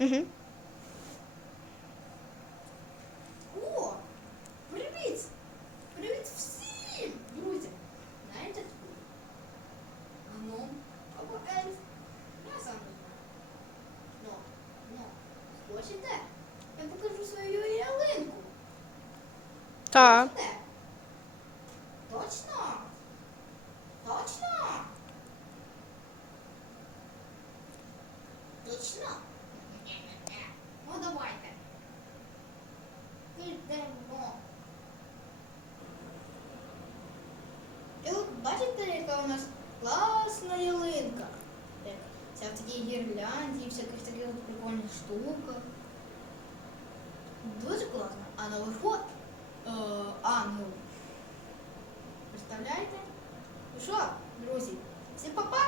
Угу. О! Привіт! Привіт всім! Друзі! Знаєте хто? Гном або ельф? Я сам не знаю. Ну, ну, хочете? Я покажу свою ялинку. Так. Хочете? Точно? Точно? Точно? нас класна ялинка. Як Ця в такій гірлянді, всяких таких от прикольних штуках. Дуже класно. А наверху е, ангел. Представляєте? Ну що, друзі, всім па-па!